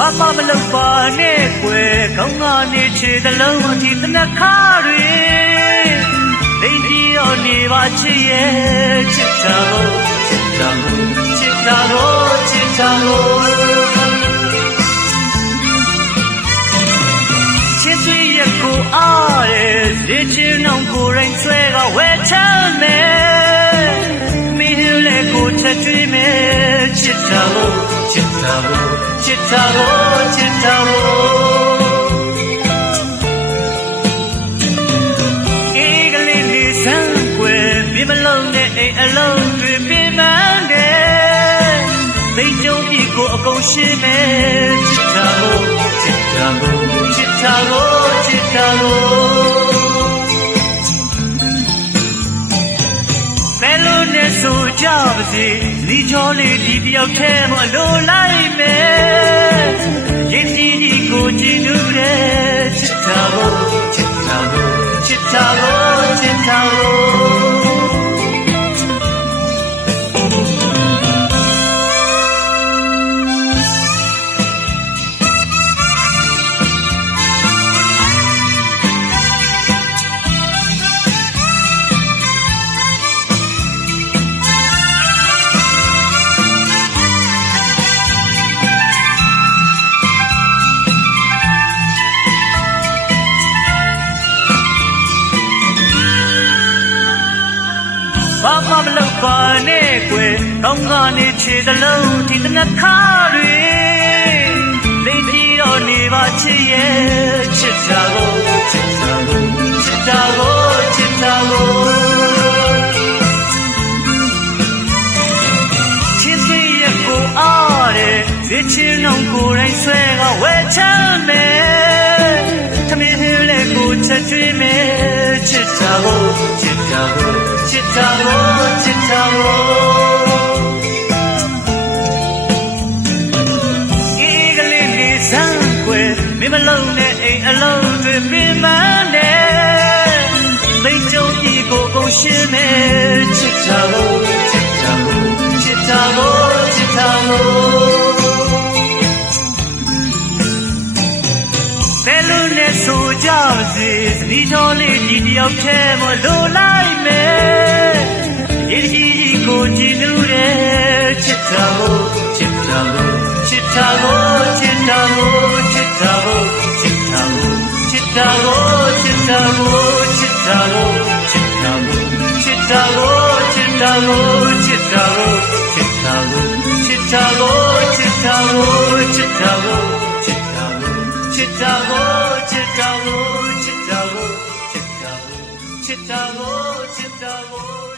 ဘာမှမလုပ်ပါနဲ့ကွယ်ကောင်းကနေခြေတစ်လုံးအထိသနခါတွေလိမ့်ပြီးတော့နေပါချစ်ရဲ့ချစ်တာကိုချစ်တာကိုချစ်တာကိုချစ်တာကိုချစ်စီရဲ့ကိုအားရဲ့လေချင်အောင်ကိုယ်ရင်ဆွဲကဝဲချမ်းမယ်မင်းလည်းကိုချက်ကျွေးမယ်ချစ်တာကိုချစ်တာကိုချစ်တာကိုချစ်တာကိုအေးကလေး Chittaro, Chittaro, Chittaro. Eagerly listen, where people alone, they alone, we be minded. They don't equal a go shame, Chittaro, Chittaro, Chittaro, Chittaro. ဆိုကြပါစေလီချောလေးဒီတယောက်တည်းမလိုလိုက်မယ်ရင်ကြီးကြီးကိုကြည်နူးတယ်ချစ်တာကိုချစ်တာကိုချစ်တာကိုချစ်တာကို ဘာမှမလုပ်ပါနဲ့ကွယ်ကောင်းကနေခြေတစ်လုံးဒီတစ်နှခါတွေလိမ့်ပြီးတော့နေပါချစ်ရဲ့ချစ်တာကိုချစ်တာကိုချစ်တာကိုချစ်တာကိုချစ်စီရဲ့ကိုအားတဲ့ဒီချင်လုံးကိုယ်တိုင်းဆွဲကဝဲချမ်းမယ်ထမင်းဟင်းလေးကိုချက်ကျွေးမယ်ချစ်တာကိုချစ်တာကို ချစ်တာကိုချစ်တာကိုအေးကလေးလေးစမ်းကွယ်မင်းမလုံးနဲ့အိမ်အလုံးတွေပြင်းမနဲ့သိကြုံဤကိုကုန်ရှင်းမယ်ချစ်တာကို ဆိုကြပါစေသတိတော်လေးဒီတယောက်တည်းမလိုလိုက်မယ်ရေးကြီးကြီးကိုကြည်နူးတယ်ချစ်တာကိုချစ်တာကိုချစ်တာကိုချစ်တာကိုချစ်တာကိုချစ်တာကိုချစ်တာကိုချစ်တာကိုချစ်တာကိုချစ်တာကိုချစ်တာကိုချစ်တာကိုချစ်တာကို ちたをちたを